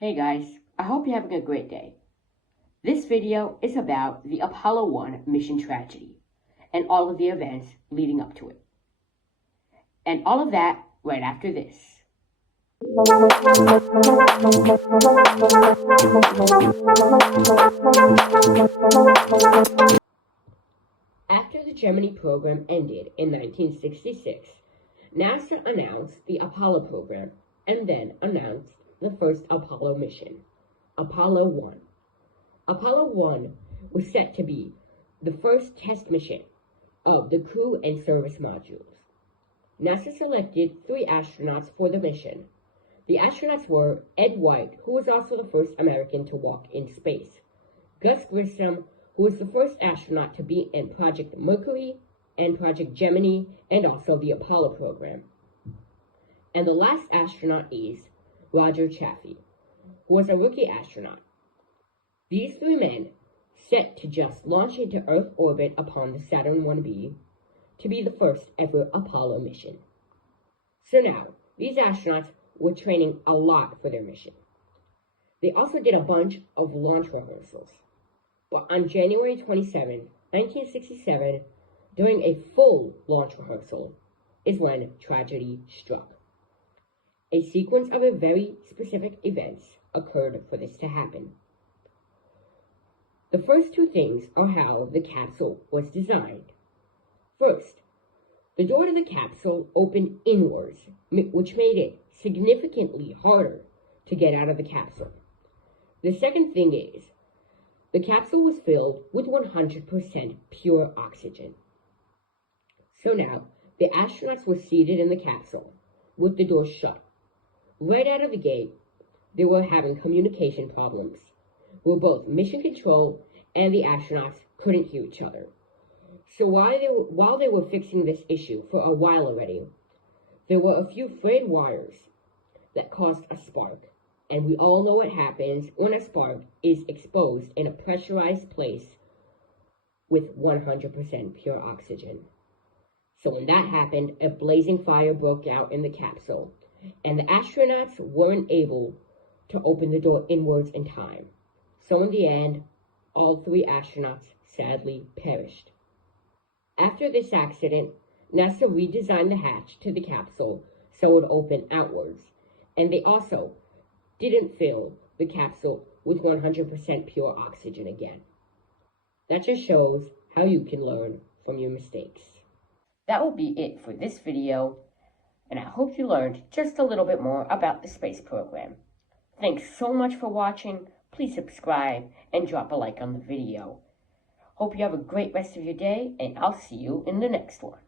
Hey guys, I hope you're having a great day. This video is about the Apollo 1 mission tragedy and all of the events leading up to it. And all of that right after this. After the Gemini program ended in 1966, NASA announced the Apollo program and then announced the first Apollo mission, Apollo 1. Apollo 1 was set to be the first test mission of the crew and service modules. NASA selected 3 astronauts for the mission. The astronauts were Ed White, who was also the first American to walk in space, Gus Grissom, who was the first astronaut to be in Project Mercury and Project Gemini, and also the Apollo program. And the last astronaut is Roger Chaffee, who was a rookie astronaut. These 3 men set to just launch into Earth orbit upon the Saturn 1B to be the first ever Apollo mission. So now, these astronauts were training a lot for their mission. They also did a bunch of launch rehearsals. But on January 27, 1967, during a full launch rehearsal, is when tragedy struck. A sequence of very specific events occurred for this to happen. The first 2 things are how the capsule was designed. First, the door to the capsule opened inwards, which made it significantly harder to get out of the capsule. The second thing is, the capsule was filled with 100% pure oxygen. So now, the astronauts were seated in the capsule, with the door shut. Right out of the gate, they were having communication problems, where both mission control and the astronauts couldn't hear each other. So while they were fixing this issue for a while already, there were a few frayed wires that caused a spark. And we all know what happens when a spark is exposed in a pressurized place with 100% pure oxygen. So when that happened, a blazing fire broke out in the capsule, and the astronauts weren't able to open the door inwards in time. So in the end, all 3 astronauts sadly perished. After this accident, NASA redesigned the hatch to the capsule so it would open outwards, and they also didn't fill the capsule with 100% pure oxygen again. That just shows how you can learn from your mistakes. That will be it for this video, and I hope you learned just a little bit more about the space program. Thanks so much for watching. Please subscribe and drop a like on the video. Hope you have a great rest of your day, and I'll see you in the next one.